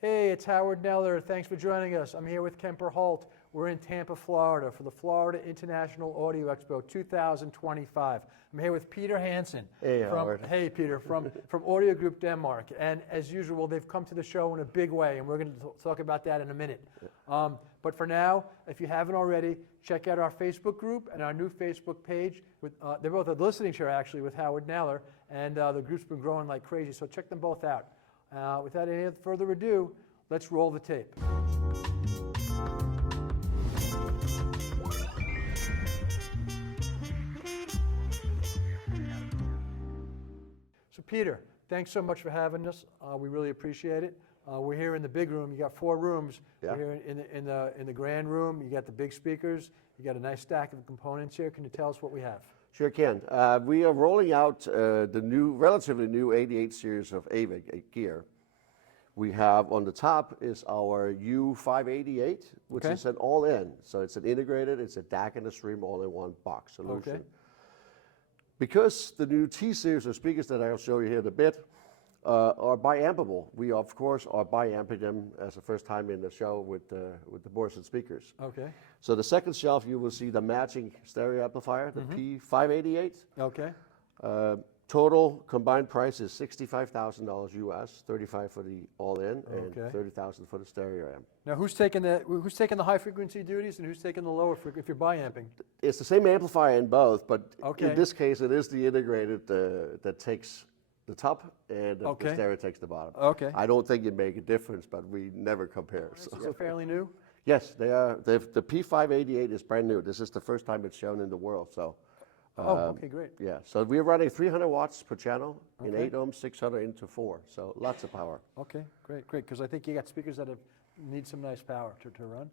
Hey, it's Howard Neller. Thanks for joining us. I'm here with Kemper Holt. We're in Tampa, Florida for the Florida International Audio Expo 2025. I'm here with Peter Hansen. Hey, Howard. Hey, Peter, from Audio Group Denmark. And as usual, they've come to the show in a big way, and we're going to talk about that in a minute. But for now, if you haven't already, check out our Facebook group and our new Facebook page. They're both a listening chair, actually, with Howard Neller, and the group's been growing like crazy, so check them both out. Without any further ado, let's roll the tape. So Peter, thanks so much for having us. We really appreciate it. We're here in the big room. You got 4 rooms. Yeah. We're here in the grand room. You got the big speakers. You got a nice stack of components here. Can you tell us what we have? Sure can. We are rolling out the relatively new 88 series of Aavik gear. We have on the top is our U588, which is an all-in. So it's an integrated, it's a DAC and a stream all-in-one box solution. Okay. Because the new T series of speakers that I'll show you here in a bit are biampable. We of course are biamping them as the first time in the show with the Borresen speakers. Okay. So the second shelf you will see the matching stereo amplifier, the P588. Okay. Total combined price is $65,000 US, $35,000 for the all-in, and $30,000 for the stereo amp. Now, who's taking the high frequency duties and who's taking the lower frequency if you're biamping? It's the same amplifier in both, but in this case, it is the integrated that takes the top and the stereo takes the bottom. Okay. I don't think it makes a difference, but we never compare. So. These are fairly new? Yes, they are. The P588 is brand new. This is the first time it's shown in the world. So. Okay, great. Yeah, so we're running 300 watts per channel in 8 ohms, 600 into 4, so lots of power. Okay, great, because I think you got speakers that need some nice power to run.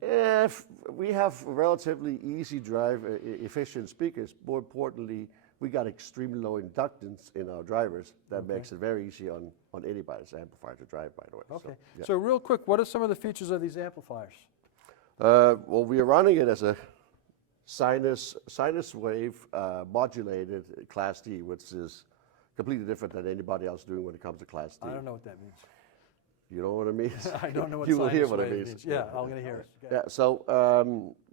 We have relatively easy drive, efficient speakers. More importantly, we got extremely low inductance in our drivers. That makes it very easy on anybody's amplifier to drive, by the way. Okay, so real quick, what are some of the features of these amplifiers? Well, we are running it as a sinus wave modulated Class D, which is completely different than anybody else doing when it comes to Class D. I don't know what that means. You know what it means? I don't know what you will hear what it means. Yeah, I'm going to hear it. Yeah, so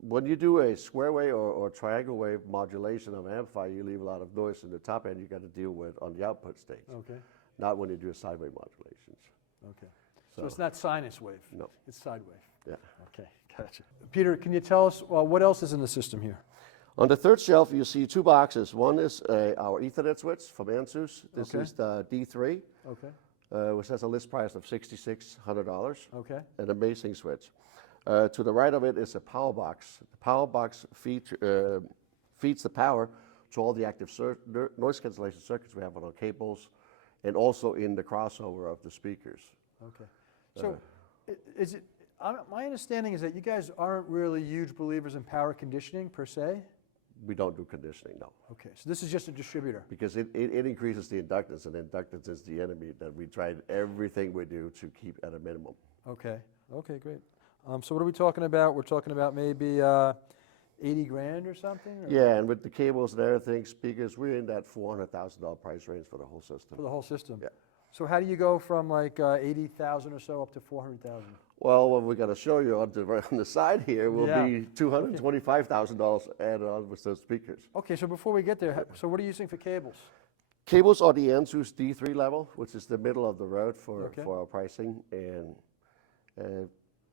when you do a square wave or triangle wave modulation of an amplifier, you leave a lot of noise in the top end you got to deal with on the output stage. Okay. Not when you do a side wave modulations. Okay. So it's not sinus wave? No. It's side wave? Yeah. Okay, gotcha. Peter, can you tell us what else is in the system here? On the third shelf, you see 2 boxes. One is our Ethernet switch from Anzus. This is the D3, which has a list price of $6,600. Okay. An amazing switch. To the right of it is a PowerBox. The PowerBox feeds the power to all the active noise cancellation circuits we have on our cables and also in the crossover of the speakers. Okay. So is it, my understanding is that you guys aren't really huge believers in power conditioning per se? We don't do conditioning, no. Okay, so this is just a distributor. Because it increases the inductance, and inductance is the enemy that we tried everything we do to keep at a minimum. Okay, okay, great. So what are we talking about? We're talking about maybe 80 grand or something? Or? Yeah, and with the cables and everything, speakers, we're in that $400,000 price range for the whole system. For the whole system? Yeah. So how do you go from like 80,000 or so up to 400,000? Well, what we're going to show you on the side here will be $225,000 added on with those speakers. Okay, so before we get there, so what are you using for cables? Cables are the Anzus D3 level, which is the middle of the road for our pricing, and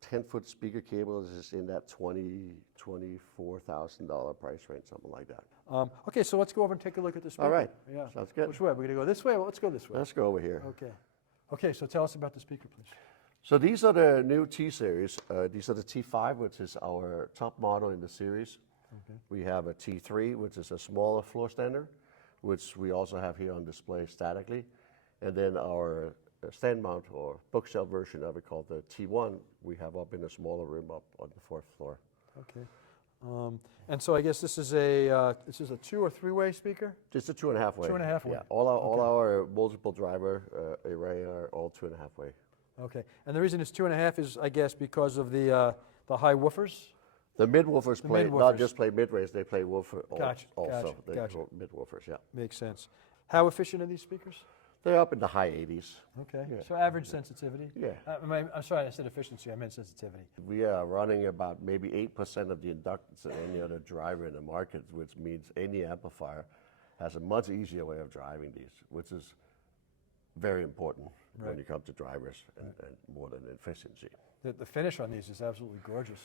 10-foot speaker cables is in that $24,000 price range, something like that. Okay, so let's go over and take a look at the speaker. All right, sounds good. Which way? We're going to go this way? Well, let's go this way. Let's go over here. Okay. Okay, so tell us about the speaker, please. So these are the new T-Series. These are the T5, which is our top model in the series. Okay. We have a T3, which is a smaller floor standard, which we also have here on display statically. And then our stand mount or bookshelf version of it called the T1, we have up in a smaller room up on the 4th floor. Okay. And so I guess this is a 2 or 3-way speaker? Just a 2.5-way. 2.5-way. Yeah. All our multiple driver array are all 2.5-way. Okay. And the reason it's 2.5 is, I guess, because of the high woofers? The mid-woofers not just play mid-range, they play woofer also. Gotcha. They mid-woofers, yeah. Makes sense. How efficient are these speakers? They're up in the high 80s. Okay. Yeah. So average sensitivity? Yeah. I'm sorry, I said efficiency. I meant sensitivity. We are running about maybe 8% of the inductance in any other driver in the market, which means any amplifier has a much easier way of driving these, which is very important when you come to drivers and more than efficiency. The finish on these is absolutely gorgeous.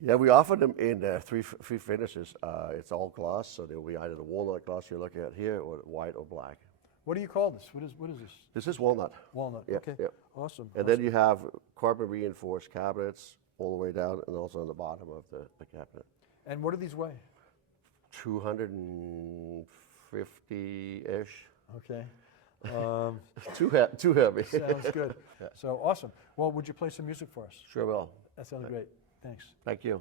Yeah, we offer them in three finishes. It's all gloss, so they'll be either the walnut gloss you're looking at here or white or black. What do you call this? What is this? This is walnut. Walnut. Yeah, Okay. yeah. Awesome. And then you have carbon reinforced cabinets all the way down and also on the bottom of the cabinet. And what do these weigh? 250-ish. Okay. Too heavy. Sounds good. So awesome. Well, would you play some music for us? Sure will. That sounds great. Thanks. Thank you.